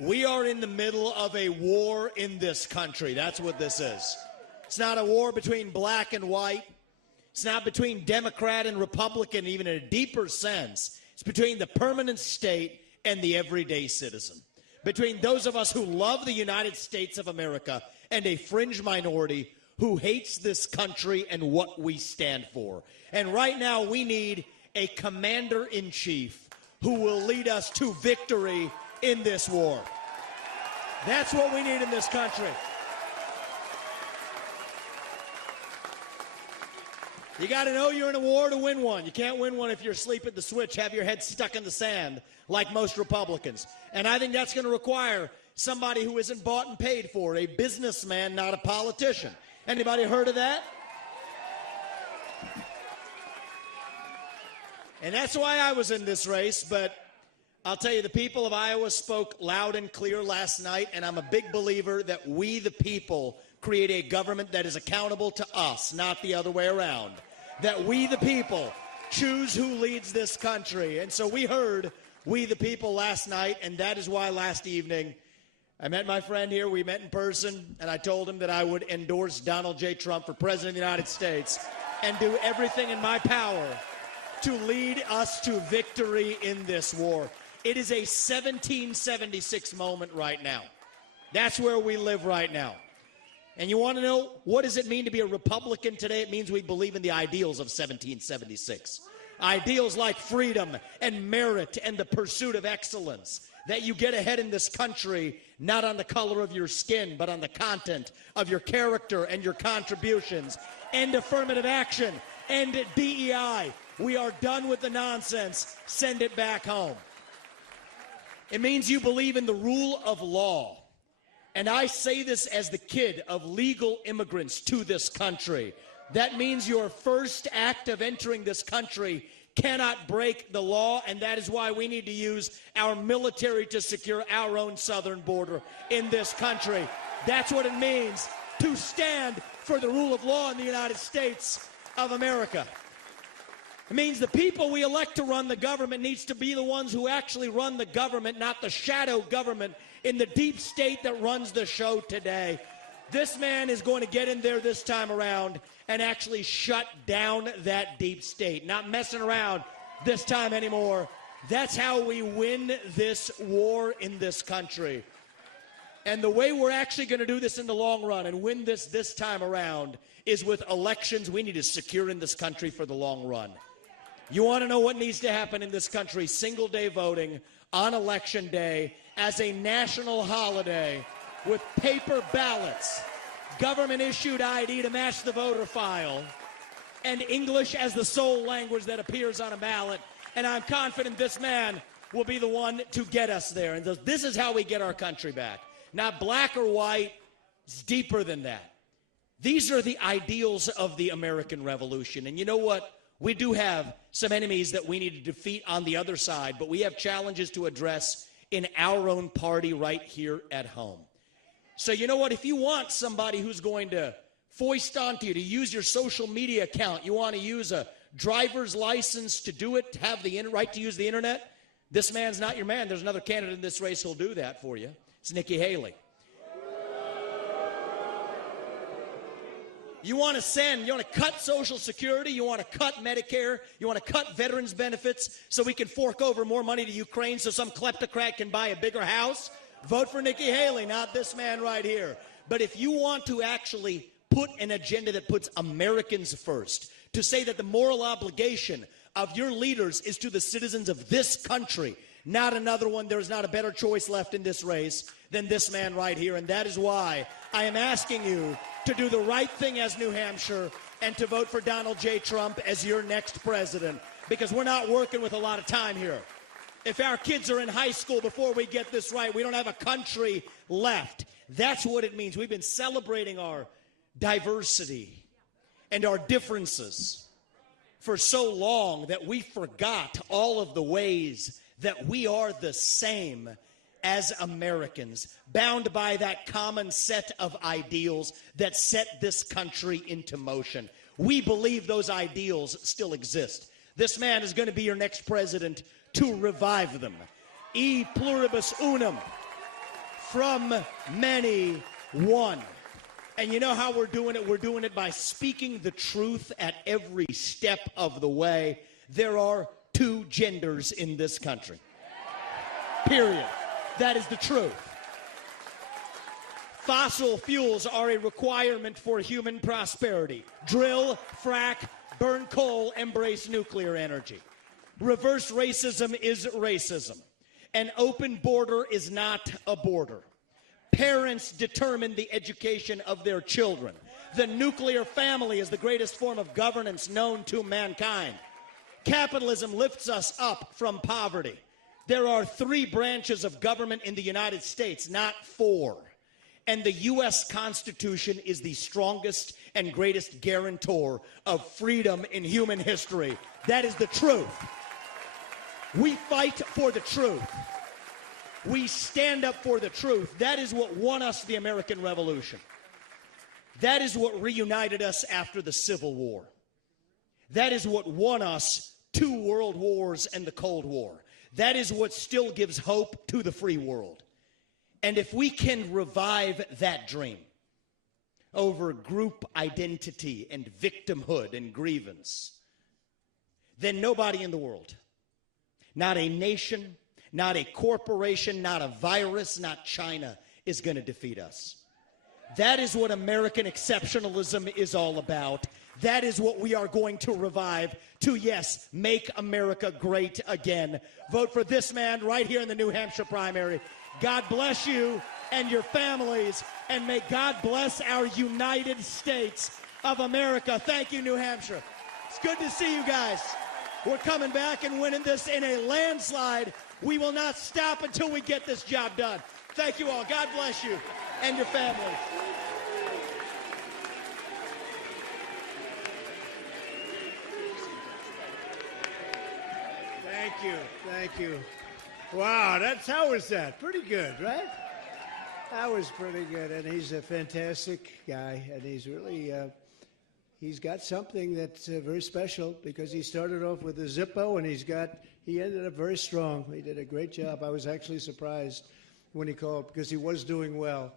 We are in the middle of a war in this country. That's what this is. It's not a war between black and white. It's not between Democrat and Republican, even in a deeper sense. It's between the permanent state and the everyday citizen. Between those of us who love the United States of America and a fringe minority who hates this country and what we stand for. And right now we need a commander-in-chief who will lead us to victory in this war. That's what we need in this country. You got to know you're in a war to win one. You can't win one if you're asleep at the switch, have your head stuck in the sand like most Republicans. And I think that's going to require somebody who isn't bought and paid for, a businessman, not a politician. Anybody heard of that? And that's why I was in this race, but I'll tell you, the people of Iowa spoke loud and clear last night, and I'm a big believer that we, the people, create a government that is accountable to us, not the other way around. That we, the people, choose who leads this country. And so we heard we, the people, last night, and that is why last evening I met my friend here. We met in person, and I told him that I would endorse Donald J. Trump for President of the United States and do everything in my power to lead us to victory in this war. It is a 1776 moment right now. That's where we live right now. And you want to know, what does it mean to be a Republican today? It means we believe in the ideals of 1776. Ideals like freedom and merit and the pursuit of excellence. That you get ahead in this country, not on the color of your skin, but on the content of your character and your contributions. And affirmative action and DEI. We are done with the nonsense. Send it back home. It means you believe in the rule of law. And I say this as the kid of legal immigrants to this country. That means your first act of entering this country cannot break the law, and that is why we need to use our military to secure our own southern border in this country. That's what it means to stand for the rule of law in the United States of America. It means the people we elect to run the government needs to be the ones who actually run the government, not the shadow government in the deep state that runs the show today. This man is going to get in there this time around and actually shut down that deep state. Not messing around this time anymore. That's how we win this war in this country. And the way we're actually going to do this in the long run and win this time around is with elections we need to secure in this country for the long run. You want to know what needs to happen in this country? Single-day voting on Election Day as a national holiday with paper ballots, government-issued ID to match the voter file, and English as the sole language that appears on a ballot. And I'm confident this man will be the one to get us there. And this is how we get our country back. Not black or white. It's deeper than that. These are the ideals of the American Revolution. And you know what? We do have some enemies that we need to defeat on the other side, but we have challenges to address in our own party right here at home. So you know what? If you want somebody who's going to foist onto you to use your social media account, you want to use a driver's license to do it, to have the right to use the internet, this man's not your man. There's another candidate in this race who'll do that for you. It's Nikki Haley. You want to cut Social Security, you want to cut Medicare, you want to cut veterans benefits so we can fork over more money to Ukraine so some kleptocrat can buy a bigger house? Vote for Nikki Haley, not this man right here. But if you want to actually put an agenda that puts Americans first, to say that the moral obligation of your leaders is to the citizens of this country, not another one, there's not a better choice left in this race than this man right here. And that is why I am asking you to do the right thing as New Hampshire and to vote for Donald J. Trump as your next president, because we're not working with a lot of time here. If our kids are in high school before we get this right, we don't have a country left. That's what it means. We've been celebrating our diversity and our differences for so long that we forgot all of the ways that we are the same as Americans, bound by that common set of ideals that set this country into motion. We believe those ideals still exist. This man is going to be your next president to revive them. E pluribus unum. from many, one. And you know how we're doing it? We're doing it by speaking the truth at every step of the way. There are two genders in this country. Period. That is the truth. Fossil fuels are a requirement for human prosperity. Drill, frack, burn coal, embrace nuclear energy. Reverse racism is racism. An open border is not a border. Parents determine the education of their children. The nuclear family is the greatest form of governance known to mankind. Capitalism lifts us up from poverty. There are 3 branches of government in the United States, not 4. And the U.S. Constitution is the strongest and greatest guarantor of freedom in human history. That is the truth. We fight for the truth. We stand up for the truth. That is what won us the American Revolution. That is what reunited us after the Civil War. That is what won us 2 world wars and the Cold War. That is what still gives hope to the free world. And if we can revive that dream over group identity and victimhood and grievance, then nobody in the world, not a nation, not a corporation, not a virus, not China, is going to defeat us. That is what American exceptionalism is all about. That is what we are going to revive to, yes, make America great again. Vote for this man right here in the New Hampshire primary. God bless you and your families, and may God bless our United States of America. Thank you, New Hampshire. It's good to see you guys. We're coming back and winning this in a landslide. We will not stop until we get this job done. Thank you all. God bless you and your families. Thank you. Thank you. Wow, how was that? Pretty good, right? That was pretty good. And he's a fantastic guy. And he's really, he's got something that's very special because he started off with a Zippo and he ended up very strong. He did a great job. I was actually surprised when he called because he was doing well.